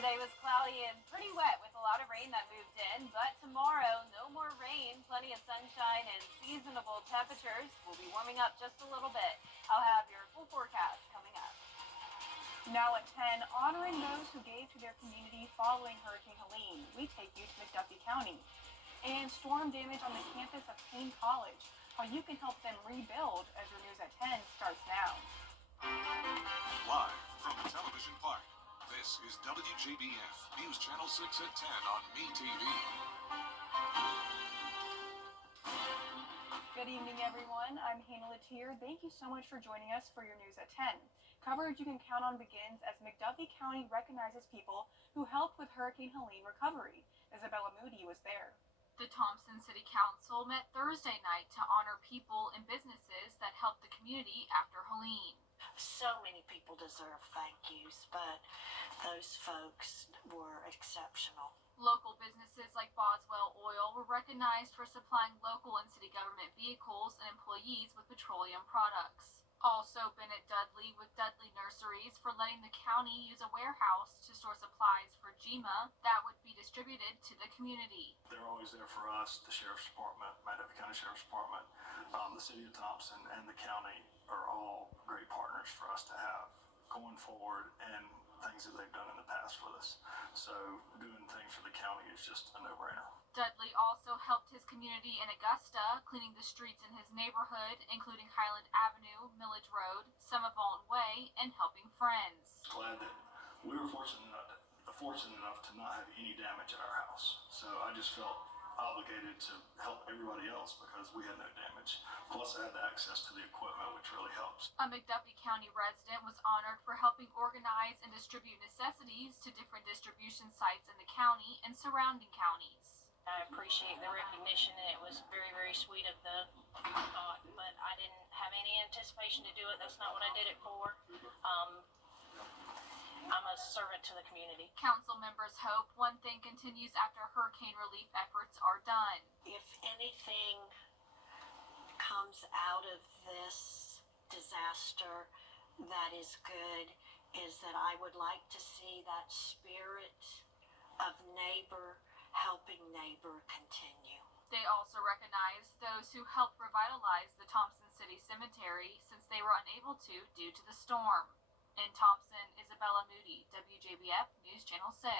Today was cloudy and pretty wet with a lot of rain that moved in, but tomorrow, no more rain, plenty of sunshine and seasonable temperatures. We'll be warming up just a little bit. I'll have your full forecast coming up. Now at 10, honoring those who gave to their community following Hurricane Helene. We take you to McDuffie County. And storm damage on the campus of Payne College. How you can help them rebuild as your news at 10 starts now. Live from the television park, this is WJBF News Channel 6 at 10 on MeTV. Good evening, everyone. I'm Hannah Latier. Thank you so much for joining us for your news at 10. Coverage you can count on begins as McDuffie County recognizes people who helped with Hurricane Helene recovery. Isabella Moody was there. The Thompson City Council met Thursday night to honor people and businesses that helped the community after Helene. So many people deserve thank yous, but those folks were exceptional. Local businesses like Boswell Oil were recognized for supplying local and city government vehicles and employees with petroleum products. Also, Bennett Dudley with Dudley Nurseries for letting the county use a warehouse to store supplies for GEMA that would be distributed to the community. They're always there for us, the Sheriff's Department, Manitoba County Sheriff's Department, the City of Thompson, and the county are all great partners for us to have going forward and things that they've done in the past with us. So doing things for the county is just a no-brainer. Dudley also helped his community in Augusta, cleaning the streets in his neighborhood, including Highland Avenue, Millage Road, Summervaughan Way, and helping friends. Glad that we were fortunate enough to not have any damage at our house. So I just felt obligated to help everybody else because we had no damage. Plus I had the access to the equipment, which really helps. A McDuffie County resident was honored for helping organize and distribute necessities to different distribution sites in the county and surrounding counties. I appreciate the recognition, and it was very, very sweet of the thought, but I didn't have any anticipation to do it. That's not what I did it for. I'm a servant to the community. Council members hope one thing continues after hurricane relief efforts are done. If anything comes out of this disaster that is good, is that I would like to see that spirit of neighbor helping neighbor continue. They also recognize those who helped revitalize the Thompson City Cemetery since they were unable to due to the storm. In Thompson, Isabella Moody, WJBF News Channel 6.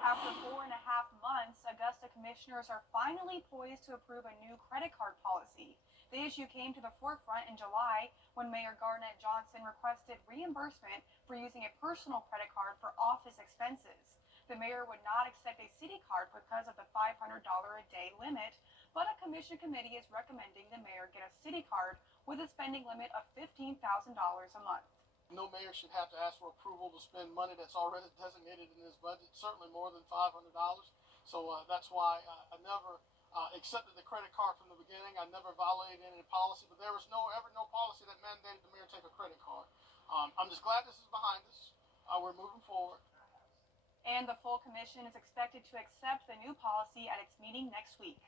After 4.5 months, Augusta commissioners are finally poised to approve a new credit card policy. The issue came to the forefront in July when Mayor Garnett Johnson requested reimbursement for using a personal credit card for office expenses. The mayor would not accept a city card because of the $500 a day limit, but a commission committee is recommending the mayor get a city card with a spending limit of $15,000 a month. No mayor should have to ask for approval to spend money that's already designated in his budget, certainly more than $500. So that's why I never accepted the credit card from the beginning. I never violated any policy, but there was ever no policy that mandated the mayor take a credit card. I'm just glad this is behind us. We're moving forward. And the full commission is expected to accept the new policy at its meeting next week.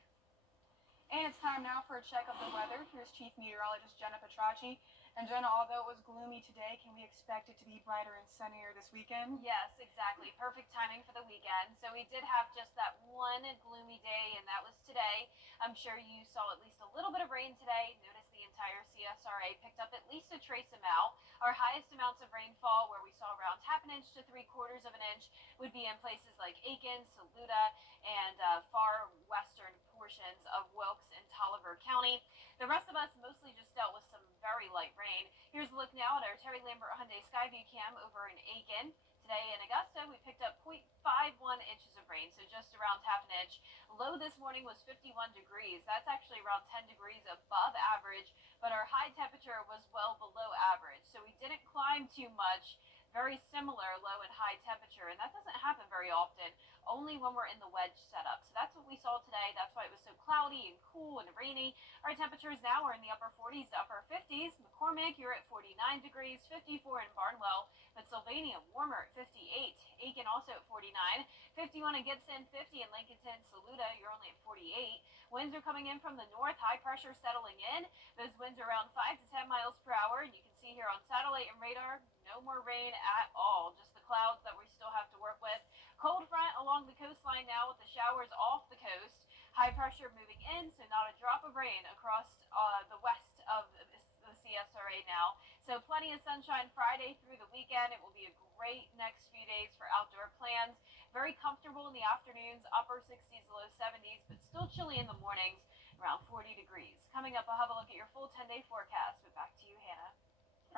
And it's time now for a check of the weather. Here's Chief Meteorologist Jenna Petracci. And Jenna, although it was gloomy today, can we expect it to be brighter and sunnier this weekend? Yes, exactly. Perfect timing for the weekend. So we did have just that one gloomy day, and that was today. I'm sure you saw at least a little bit of rain today. Notice the entire CSRA picked up at least a trace amount. Our highest amounts of rainfall, where we saw around half an inch to 3/4 of an inch, would be in places like Aiken, Saluda, and far western portions of Wilkes and Tolliver County. The rest of us mostly just dealt with some very light rain. Here's a look now at our Terry Lambert Hyundai Skyview cam over in Aiken. Today in Augusta, we picked up 0.51 inches of rain, so just around half an inch. Low this morning was 51 degrees. That's actually around 10 degrees above average, but our high temperature was well below average, so we didn't climb too much. Very similar low and high temperature, and that doesn't happen very often, only when we're in the wedge setup. So that's what we saw today. That's why it was so cloudy and cool and rainy. Our temperatures now are in the upper 40s to upper 50s. McCormick, you're at 49 degrees, 54 in Barnwell, but Sylvania warmer at 58. Aiken also at 49, 51 in Gibson, 50 in Lincolnton. Saluda, you're only at 48. Winds are coming in from the north, high pressure settling in. Those winds are around 5 to 10 miles per hour, and you can see here on satellite and radar, no more rain at all, just the clouds that we still have to work with. Cold front along the coastline now with the showers off the coast. High pressure moving in, so not a drop of rain across the west of the CSRA now. So plenty of sunshine Friday through the weekend. It will be a great next few days for outdoor plans. Very comfortable in the afternoons, upper 60s, low 70s, but still chilly in the mornings, around 40 degrees. Coming up, I'll have a look at your full 10-day forecast, but back to you, Hannah.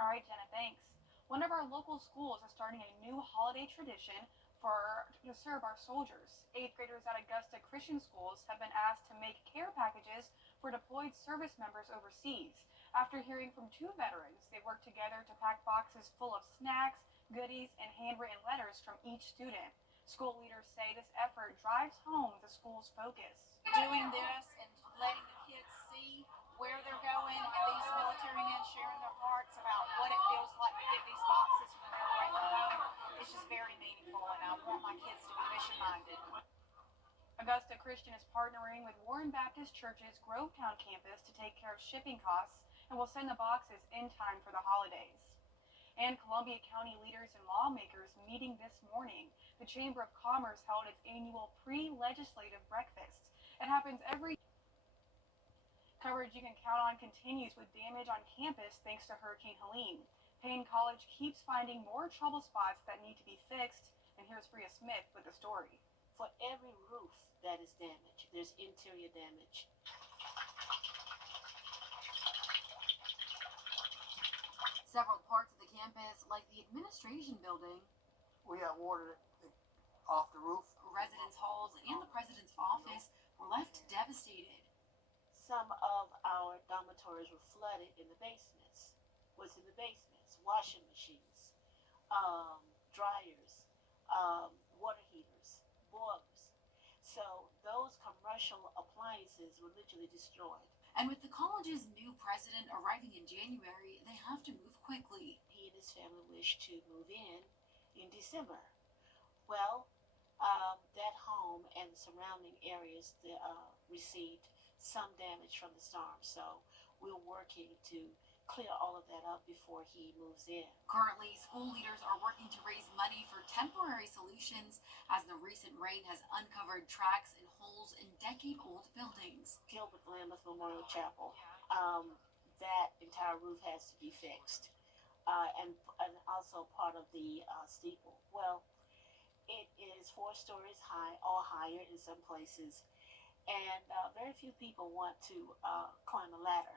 All right, Jenna, thanks. One of our local schools is starting a new holiday tradition to serve our soldiers. 8th graders at Augusta Christian Schools have been asked to make care packages for deployed service members overseas. After hearing from 2 veterans, they worked together to pack boxes full of snacks, goodies, and handwritten letters from each student. School leaders say this effort drives home the school's focus. Doing this and letting the kids see where they're going, and these military men sharing their hearts about what it feels like to get these boxes when they're away from home, it's just very meaningful, and I want my kids to be mission-minded. Augusta Christian is partnering with Warren Baptist Church's Grovetown campus to take care of shipping costs and will send the boxes in time for the holidays. And Columbia County leaders and lawmakers meeting this morning. The Chamber of Commerce held its annual pre-legislative breakfast. It happens every coverage you can count on continues with damage on campus thanks to Hurricane Helene. Payne College keeps finding more trouble spots that need to be fixed. And here's Bria Smith with the story. For every roof that is damaged, there's interior damage. Several parts of the campus, like the administration building, We had water off the roof. residence halls, and the president's office, were left devastated. Some of our dormitories were flooded in the basements. What's in the basements? Washing machines, dryers, water heaters, boilers. So those commercial appliances were literally destroyed. And with the college's new president arriving in January, they have to move quickly. He and his family wish to move in December. Well, that home and the surrounding areas received some damage from the storm. So we're working to clear all of that up before he moves in. Currently, school leaders are working to raise money for temporary solutions as the recent rain has uncovered cracks and holes in decade-old buildings. Gilbert Lambeth Memorial Chapel, that entire roof has to be fixed. And also part of the steeple. Well, it is 4 stories high, or higher in some places, and very few people want to climb a ladder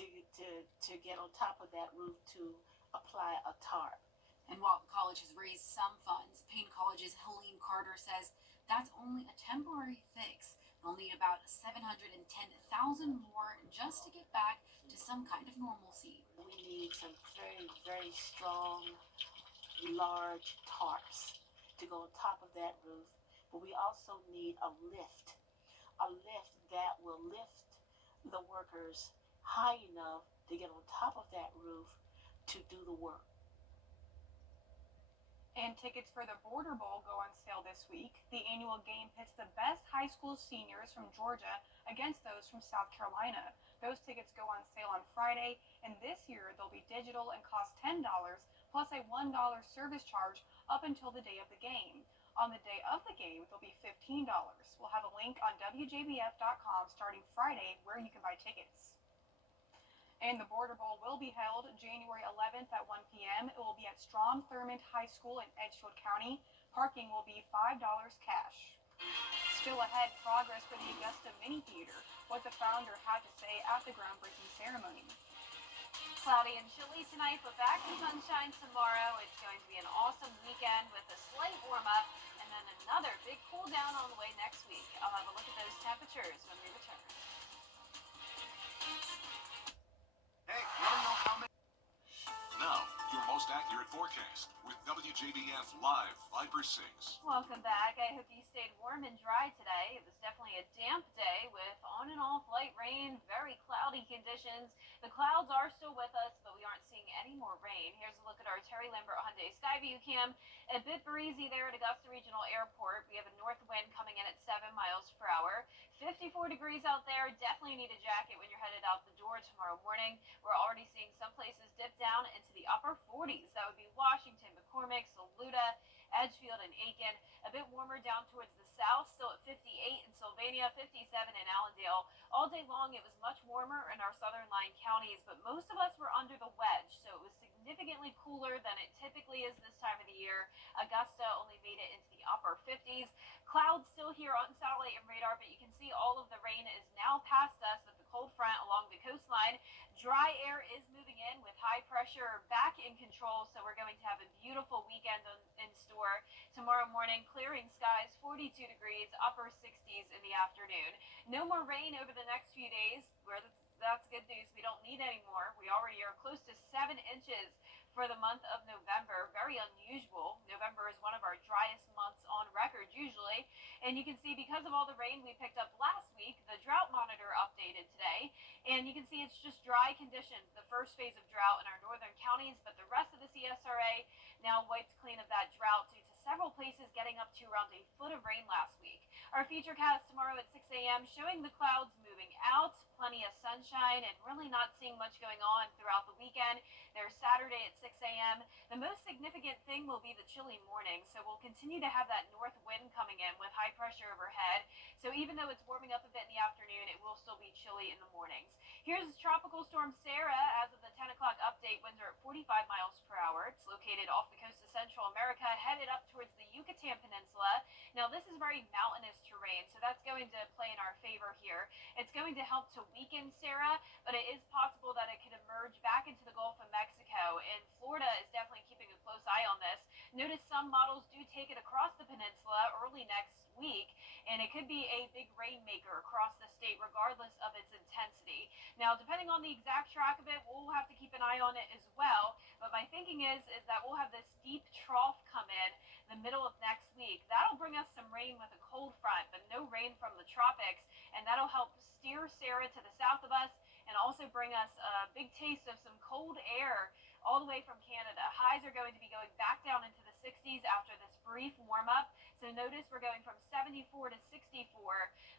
to get on top of that roof to apply a tarp. And while the college has raised some funds, Payne College's Helene Carter says that's only a temporary fix. They'll need about $710,000 more just to get back to some kind of normalcy. We need some very, very strong, large tarps to go on top of that roof. But we also need a lift that will lift the workers high enough to get on top of that roof to do the work. And tickets for the Border Bowl go on sale this week. The annual game pits the best high school seniors from Georgia against those from South Carolina. Those tickets go on sale on Friday, and this year they'll be digital and cost $10 plus a $1 service charge up until the day of the game. On the day of the game, they'll be $15. We'll have a link on WJBF.com starting Friday where you can buy tickets. And the Border Bowl will be held January 11th at 1 p.m. It will be at Strom Thurmond High School in Edgefield County. Parking will be $5 cash. Still ahead, progress for the Augusta Mini Theater, what the founder had to say at the groundbreaking ceremony. Cloudy and chilly tonight, but back to sunshine tomorrow. It's going to be an awesome weekend with a slight warm-up and then another big cool down on the way next week. I'll have a look at those temperatures when we return. Hey, want to know how many? Now, your most accurate forecast with WJBF Live Viper 6. Welcome back. I hope you stayed warm and dry today. It was definitely a damp day with on and off light rain, very cloudy conditions. The clouds are still with us, but we aren't seeing any more rain. Here's a look at our Terry Lambert Hyundai Skyview cam. A bit breezy there at Augusta Regional Airport. We have a north wind coming in at 7 miles per hour. 54 degrees out there. Definitely need a jacket when you're headed out the door tomorrow morning. We're already seeing some places dip down into the upper 40s. That would be Washington, McCormick, Saluda, Edgefield, and Aiken. A bit warmer down towards the south, still at 58 in Sylvania, 57 in Allendale. All day long, it was much warmer in our southern line counties, but most of us were under the wedge, so it was significantly cooler than it typically is this time of the year. Augusta only made it into the upper 50s. Clouds still here on satellite and radar, but you can see all of the rain is now past us with the cold front along the coastline. Dry air is moving in with high pressure back in control, so we're going to have a beautiful weekend in store. Tomorrow morning, clearing skies, 42 degrees, upper 60s in the afternoon. No more rain over the next few days. That's good news. We don't need any more. We already are close to 7 inches for the month of November. Very unusual. November is one of our driest months on record usually. And you can see because of all the rain we picked up last week, the drought monitor updated today. And you can see it's just dry conditions, the first phase of drought in our northern counties, but the rest of the CSRA now wiped clean of that drought due to several places getting up to around a foot of rain last week. Our futurecast tomorrow at 6 a.m. showing the clouds moving out, plenty of sunshine, and really not seeing much going on throughout the weekend. There's Saturday at 6 a.m. The most significant thing will be the chilly morning, so we'll continue to have that north wind coming in with high pressure overhead. So even though it's warming up a bit in the afternoon, it will still be chilly in the mornings. Here's Tropical Storm Sarah. As of the 10 o'clock update, winds are at 45 miles per hour. It's located off the coast of Central America, headed up towards the Yucatan Peninsula. Now, this is very mountainous terrain, so that's going to play in our favor here. It's going to help to weaken Sarah, but it is possible that it could emerge back into the Gulf of Mexico, and Florida is definitely keeping a close eye on this. Notice some models do take it across the peninsula early next week, and it could be a big rainmaker across the state regardless of its intensity. Now, depending on the exact track of it, we'll have to keep an eye on it as well, but my thinking is that we'll have this deep trough come in the middle of next week. That'll bring us some rain with a cold front, but no rain from the tropics, and that'll help steer Sarah to the south of us and also bring us a big taste of some cold air all the way from Canada. Highs are going to be going back down into the 60s after this brief warm-up. So notice we're going from 74 to 64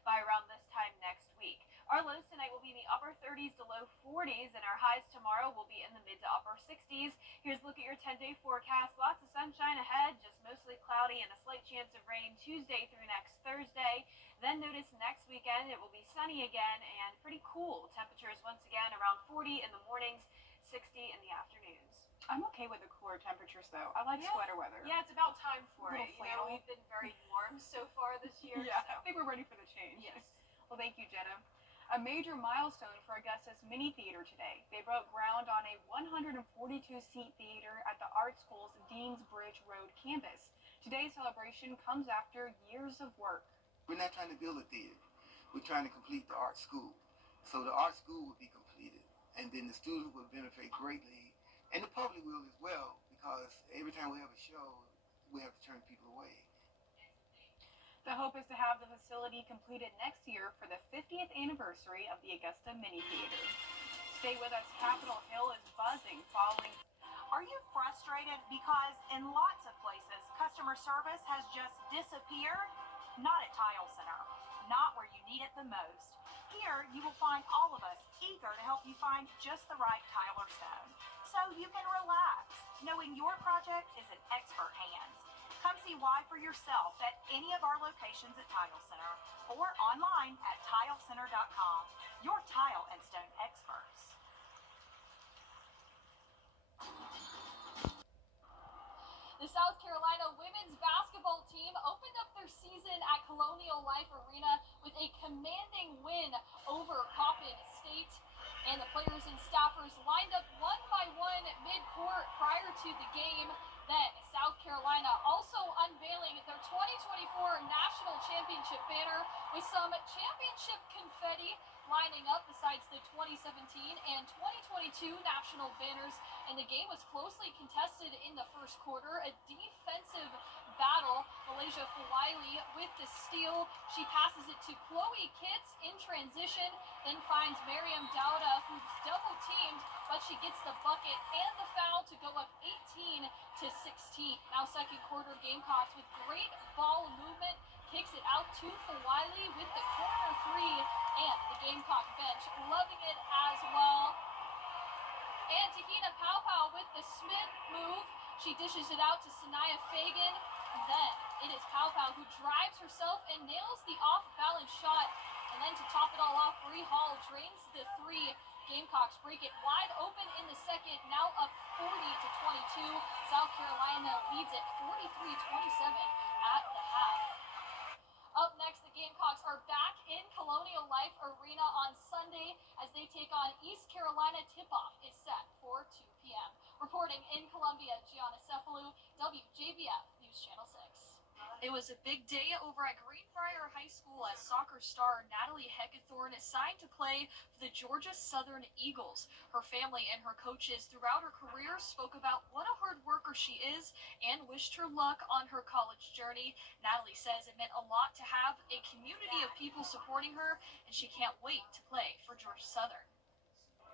by around this time next week. Our lows tonight will be in the upper 30s to low 40s, and our highs tomorrow will be in the mid to upper 60s. Here's a look at your 10-day forecast. Lots of sunshine ahead, just mostly cloudy and a slight chance of rain Tuesday through next Thursday. Then notice next weekend it will be sunny again and pretty cool. Temperatures once again around 40 in the mornings, 60 in the afternoons. I'm okay with the cooler temperatures though. I like sweater weather. Yeah, it's about time for Little it. flannel. We've been very warm so far this year. Yeah, So. I think we're ready for the change. Yes. Well, thank you, Jenna. A major milestone for Augusta's mini theater today. They broke ground on a 142-seat theater at the art school's Deans Bridge Road campus. Today's celebration comes after years of work. We're not trying to build a theater. We're trying to complete the art school. So the art school will be completed, and then the students will benefit greatly, and the public will as well, because every time we have a show, we have to turn people away. The hope is to have the facility completed next year for the 50th anniversary of the Augusta Mini Theater. Stay with us. Capitol Hill is buzzing following. Are you frustrated because in lots of places customer service has just disappeared? Not at Tile Center. Not where you need it the most. Here you will find all of us eager to help you find just the right tile or stone, so you can relax knowing your project is in expert hands. Come see why for yourself at any of our locations at Tile Center or online at tilecenter.com. Your tile and stone experts. The South Carolina women's basketball team opened up their season at Colonial Life Arena with a commanding win over Coppin State. And the players and staffers lined up one by one mid-court prior to the game. Then South Carolina also unveiling their 2024 National Championship banner with some championship confetti lining up besides the 2017 and 2022 national banners. And the game was closely contested in the first quarter, a defensive battle. Malaysia Fulaili with the steal. She passes it to Chloe Kitts in transition, then finds Miriam Dowda, who's double teamed, but she gets the bucket and the foul to go up 18 to 16. Now second quarter, Gamecocks with great ball movement kicks it out to Wiley with the corner three, and the Gamecock bench loving it as well. And Tahina Paupau with the Smith move. She dishes it out to Sanaya Fagan. And then it is Paupau who drives herself and nails the off-balance shot. And then to top it all off, Bree Hall drains the three. Gamecocks break it wide open in the second, now up 40-22. South Carolina leads it 43-27 at the half. Up next, the Gamecocks are back in Colonial Life Arena on Sunday as they take on East Carolina. Tip-off is set for 2 p.m. Reporting in Columbia, Gianna Cephalou, WJBF News Channel 6. It was a big day over at Greenbrier High School as soccer star Natalie Heckathorn is signed to play for the Georgia Southern Eagles. Her family and her coaches throughout her career spoke about what a hard worker she is and wished her luck on her college journey. Natalie says it meant a lot to have a community of people supporting her, and she can't wait to play for Georgia Southern.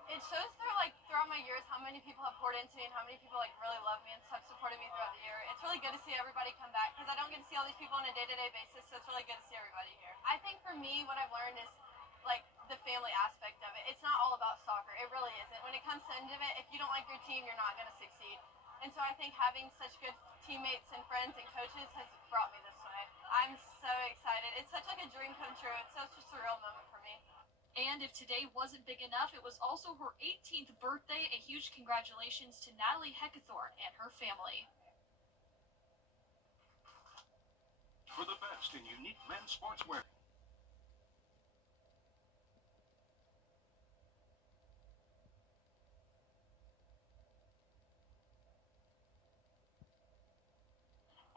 It shows throughout my years how many people have poured into me and how many people really love me and have supported me throughout the year. It's really good to see everybody come back because I don't get to see all these people on a day-to-day basis, so it's really good to see everybody here. I think for me, what I've learned is the family aspect of it. It's not all about soccer. It really isn't. When it comes to the end of it, if you don't like your team, you're not going to succeed. And so I think having such good teammates and friends and coaches has brought me this way. I'm so excited. It's such a dream come true. It's such a surreal moment for me. And if today wasn't big enough, it was also her 18th birthday. A huge congratulations to Natalie Heckathorn and her family. For the best in unique men's sportswear.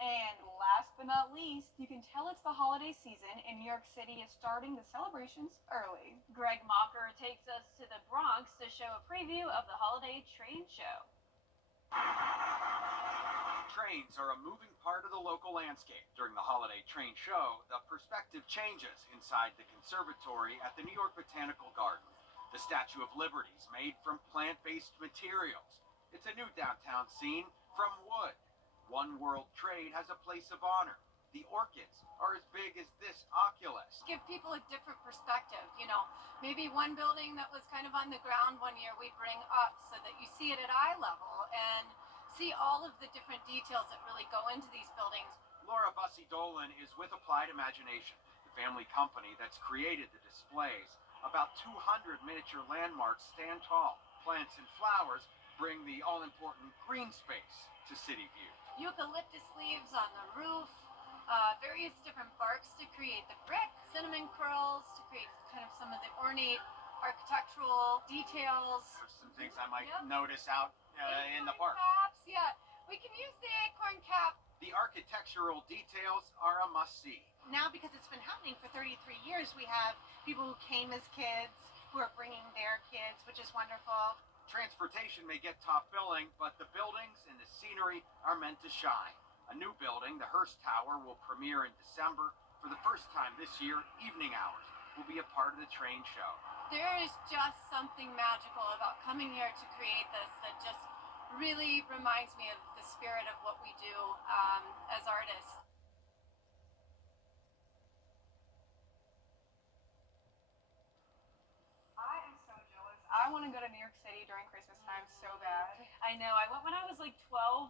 And last but not least, you can tell it's the holiday season and New York City is starting the celebrations early. Greg Mocker takes us to the Bronx to show a preview of the holiday train show. Trains are a moving part of the local landscape. During the holiday train show, the perspective changes inside the conservatory at the New York Botanical Garden. The Statue of Liberty is made from plant-based materials. It's a new downtown scene from wood. One World Trade has a place of honor. The orchids are as big as this Oculus. Give people a different perspective, maybe one building that was kind of on the ground one year we bring up so that you see it at eye level and see all of the different details that really go into these buildings. Laura Bussey-Dolan is with Applied Imagination, the family company that's created the displays. About 200 miniature landmarks stand tall. Plants and flowers bring the all-important green space to City View. Eucalyptus leaves on the roof, various different barks to create the brick, cinnamon curls to create kind of some of the ornate architectural details. There's some things I might notice out in the park. Caps, yeah. We can use the acorn cap. The architectural details are a must-see. Now, because it's been happening for 33 years, we have people who came as kids who are bringing their kids, which is wonderful. Transportation may get top billing, but the buildings and the scenery are meant to shine. A new building, the Hearst Tower, will premiere in December. For the first time this year, evening hours will be a part of the train show. There is just something magical about coming here to create this that just really reminds me of the spirit of what we do as artists. I want to go to New York City during Christmas time so bad. I know. I went when I was 12,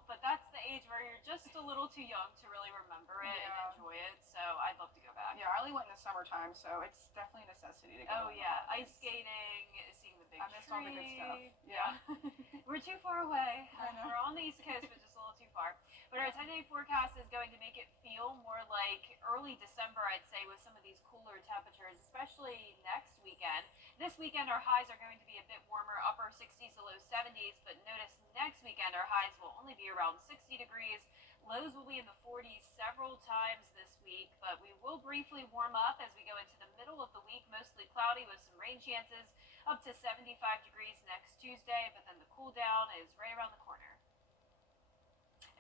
but that's the age where you're just a little too young to really remember it and enjoy it. So I'd love to go back. Yeah, I only went in the summertime, so it's definitely a necessity to go. Oh yeah, ice skating, seeing the big I missed all the good stuff. Yeah. We're too far away. I know. We're on the East Coast, but just a little too far. But our 10-day forecast is going to make it feel more like early December, I'd say, with some of these cooler temperatures, especially next weekend. This weekend, our highs are going to be a bit warmer, upper 60s to low 70s, but notice next weekend, our highs will only be around 60 degrees. Lows will be in the 40s several times this week, but we will briefly warm up as we go into the middle of the week, mostly cloudy with some rain chances, up to 75 degrees next Tuesday, but then the cool down is right around the corner.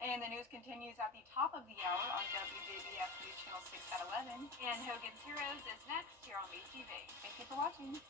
And the news continues at the top of the hour on WJBF News Channel 6 at 11. And Hogan's Heroes is next here on WTV. Thank you for watching.